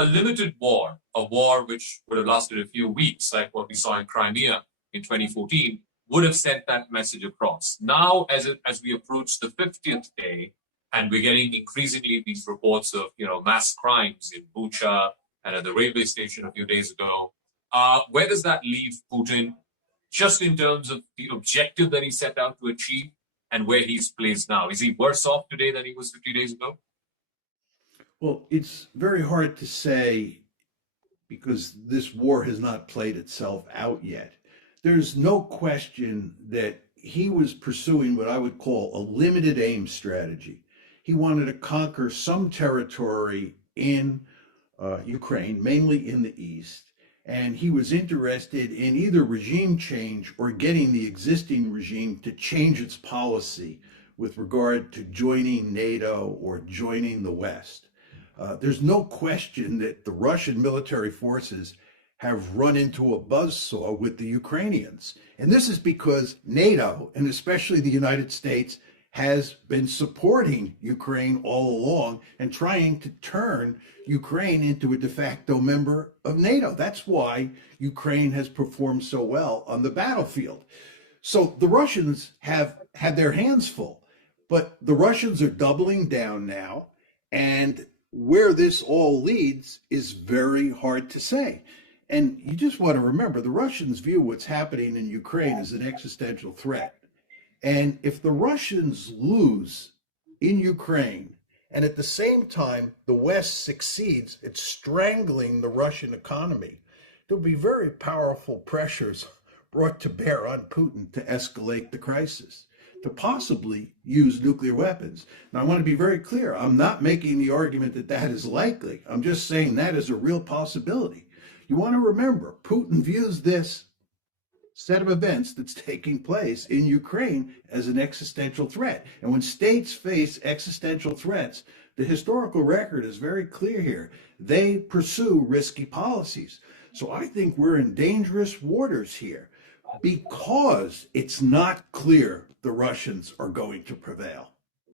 a limited war, a war which would have lasted a few weeks, like what we saw in Crimea in 2014, would have sent that message across. Now, as we approach the 50th day, and we're getting increasingly these reports of mass crimes in Bucha and at the railway station a few days ago, where does that leave Putin, just in terms of the objective that he set out to achieve and where he's placed now? Is he worse off today than he was 50 days ago? Well, it's very hard to say because this war has not played itself out yet. There's no question that he was pursuing what I would call a limited aim strategy. He wanted to conquer some territory in Ukraine, mainly in the east, and he was interested in either regime change or getting the existing regime to change its policy with regard to joining NATO or joining the West. There's no question that the Russian military forces have run into a buzzsaw with the Ukrainians. And this is because NATO, and especially the United States, has been supporting Ukraine all along and trying to turn Ukraine into a de facto member of NATO. That's why Ukraine has performed so well on the battlefield. So the Russians have had their hands full, but the Russians are doubling down now, and where this all leads is very hard to say. And you just want to remember, the Russians view what's happening in Ukraine as an existential threat. And if the Russians lose in Ukraine, and at the same time the West succeeds at strangling the Russian economy, there'll be very powerful pressures brought to bear on Putin to escalate the crisis, to possibly use nuclear weapons. Now, I want to be very clear. I'm not making the argument that that is likely. I'm just saying that is a real possibility. You want to remember, Putin views this set of events that's taking place in Ukraine as an existential threat. And when states face existential threats, the historical record is very clear here. They pursue risky policies. So I think we're in dangerous waters here because it's not clear the Russians are going to prevail.